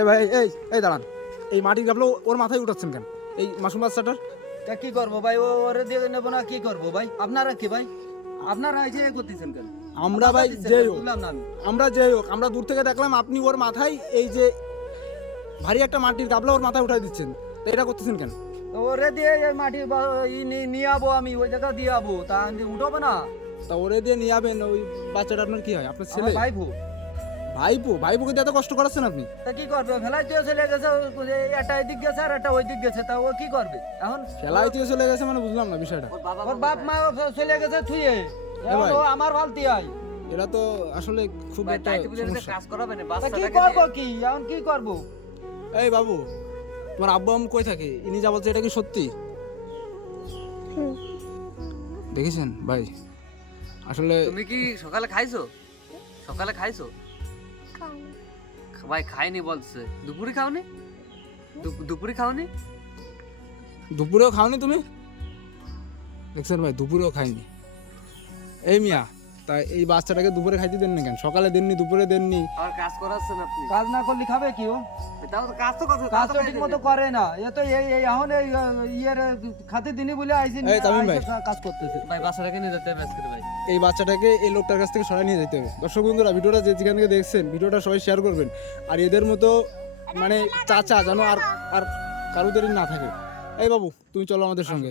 এই ভাই এই দাঁড়ান, এই মাটির গাবলা ওর মাথায় উঠাচ্ছেন কেন? এই মাসুম বাচ্চাটার তা কি করবো ভাই, ওরে দিয়ে নেবো না, কি করবো ভাই? আপনারা কি ভাই, আপনারা এই যে করতেছেন কেন? আমরা ভাই দিচ্ছেন যেই কেন? হোক, বুঝলাম না আমি। আমরা দূর থেকে দেখলাম আপনি ওর মাথায় এই যে ভারী একটা মাটির গাবলা ওর মাথায় উঠাই দিচ্ছেন, তো এটা করতেছেন কেন? ওরে দিয়ে এই মাটি নিয়ে যাবো, আমি ওই জায়গা দিয়ে যাবো, তা আমি উঠবো না? তা ওরে দিয়ে নিয়ে যাবেন, ওই বাচ্চাটা আপনার কি হয়? আপনার ছেলে? আমার ভাইপো। ভাইপুকে দিয়ে এত কষ্ট করাচ্ছেন আপনি? তা কি করবে, ফেলাই দিয়ে চলে গেছে, একটা এদিক গেছে আর একটা ওই দিক গেছে, তা ও কি করবে এখন? খেলায় দিয়ে চলে গেছে মানে বুঝলাম না বিষয়টা। ওর বাপ মা চলে গেছে থুয়ে, এখন ও আমার ফালতি হয়। এটা তো আসলে খুব একটা সমস্যা। তা কি করবো, কি এখন কি করবো? এই বাবু, তোমার আব্বু আম্মু কই থাকে? ইনি যা বলছে এটা কি সত্যি? দেখেছেন ভাই, আসলে তুমি কি সকালে খাইছো? সকালে খাইছো? ভাই খাইনি বলছে। দুপুরে খাওনি? দুপুরে খাওনি? দুপুরেও খাওনি তুমি? দেখছেন ভাই, দুপুরেও খাইনি। এই মিয়া, তা এই বাচ্চাটাকে দুপুরে খাইতে দেন না কেন? সকালে দেননি, দুপুরে দেননি। আর কাজ করাচ্ছেন আপনি? কাজ না করলে খাবে কি ও? তাও তো কাজ তো কথা কাজ তো ঠিক মতো করে না, এ তো এই এখন এই ইয়ের খাতে দিনই বলে আইসি এই তামিম ভাই। কাজ করতেছে। ভাই বাসাটাকে নিয়ে যেতে হবে আজকে ভাই। এই বাচ্চাটাকে এই লোকটার কাছ থেকে সরাই নিয়ে যেতে হবে। দর্শক বন্ধুরা, ভিডিওটা যেখান থেকে দেখছেন, ভিডিওটা সবাই শেয়ার করবেন। আর এদের মতো মানে চাচা যেন আর আর কারোদেরই না থাকে। এই বাবু, তুমি চলো আমাদের সঙ্গে।